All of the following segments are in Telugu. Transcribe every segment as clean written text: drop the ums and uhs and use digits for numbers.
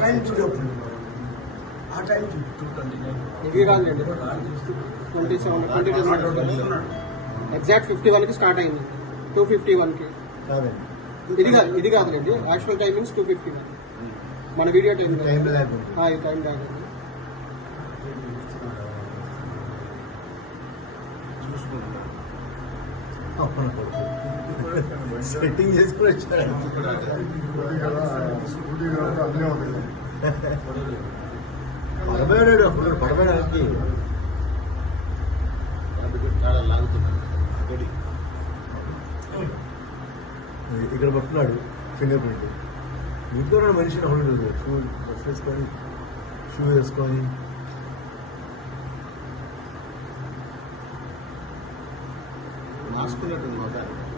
టైం చూడప్పుడు ఆ టైం ఇవి కాదులేండి 27 ఎగ్జాక్ట్ 51కి స్టార్ట్ అయింది 251కి ఇది కాదులేండి యాక్చువల్ టైమింగ్స్ 251 మన వీడియో టైం ఈ టైం కాదు సెట్టింగ్ చేసుకుని వచ్చాడు పడబోయాడు అప్పుడు పడబోయడానికి ఇక్కడ పట్టున్నాడు ఫింగర్ ప్రింట్ ఇంట్లో మనిషిని అప్పుడు షూ డ్రెస్ వేసుకొని షూ వేసుకొని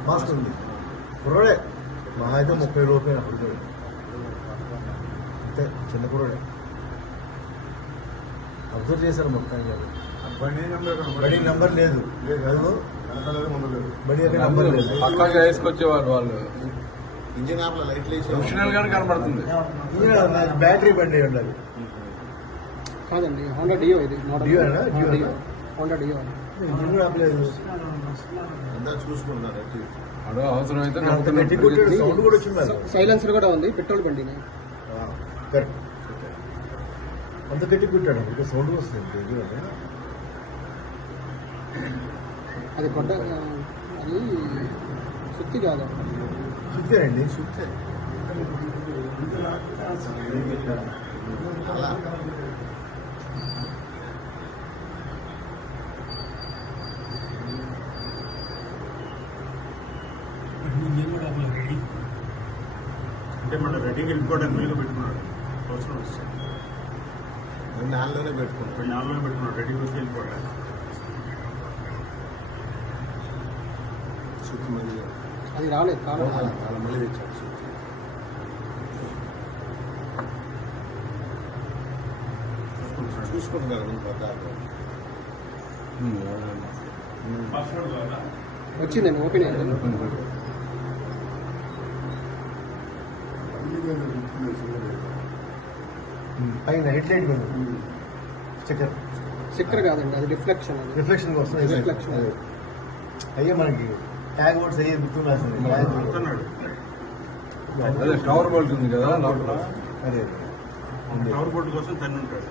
మాస్క్ ఉంది కుర్రోడే మా అయితే 30 రూపాయలు అప్పుడు అంతే చిన్న కుర్రోడే అబ్జర్వ్ చేశారు మొత్తం బడి నెంబర్ లేదు బడి నెంబర్ లేదు పక్కాగా వేసుకొచ్చేవారు వాళ్ళు ఇంజిన్ ఆఫ్ లైట్లు ప్రొఫెషనల్ గానే కనబడుతుంది బ్యాటరీ బండి ఉండాలి కాదండి హోండా డియో ఇది డియో హోండా డియో ఇంజిన్ కూడా ఆపలేదు అంతా చూసుకున్నారు అడో అవసరం అయితే సౌండ్ కూడా వచ్చింది సైలెన్సర్ కూడా ఉంది పెట్రోల్ బండి కరెక్ట్ అంత గట్టి కుట్టాడు ఇంకా సౌండ్ వస్తుంది అది కొట్ట అది సుత్తి కాదు చూసారండి అంటే మన రెడీకి వెళ్ళిపోవడానికి వీలుగా పెట్టుకున్నాడు అవసరం వస్తుంది నాలుగులోనే పెట్టుకున్నాడు నాలుగులో పెట్టుకున్నాడు రెడీకి వచ్చి వెళ్ళిపోవడానికి అది రాలేదు కాదు అలా మళ్ళీ తెచ్చాడు చూసుకుంటున్నారు వచ్చిందండి ఓపెన్ అయింది పైన హెడ్ లైట్ స్టిక్కర్ స్టిక్కర్ కాదండి అది రిఫ్లెక్షన్ అది రిఫ్లెక్షన్ కోసం రిఫ్లెక్షన్ అయ్యే మనకి ట్యాగ్ వర్డ్స్ అయ్యే గుర్తున్నాడు అదే టవర్ బోల్ట్ ఉంది కదా లోపల అదే టవర్ బోర్డు కోసం తన్ని ఉంటాడు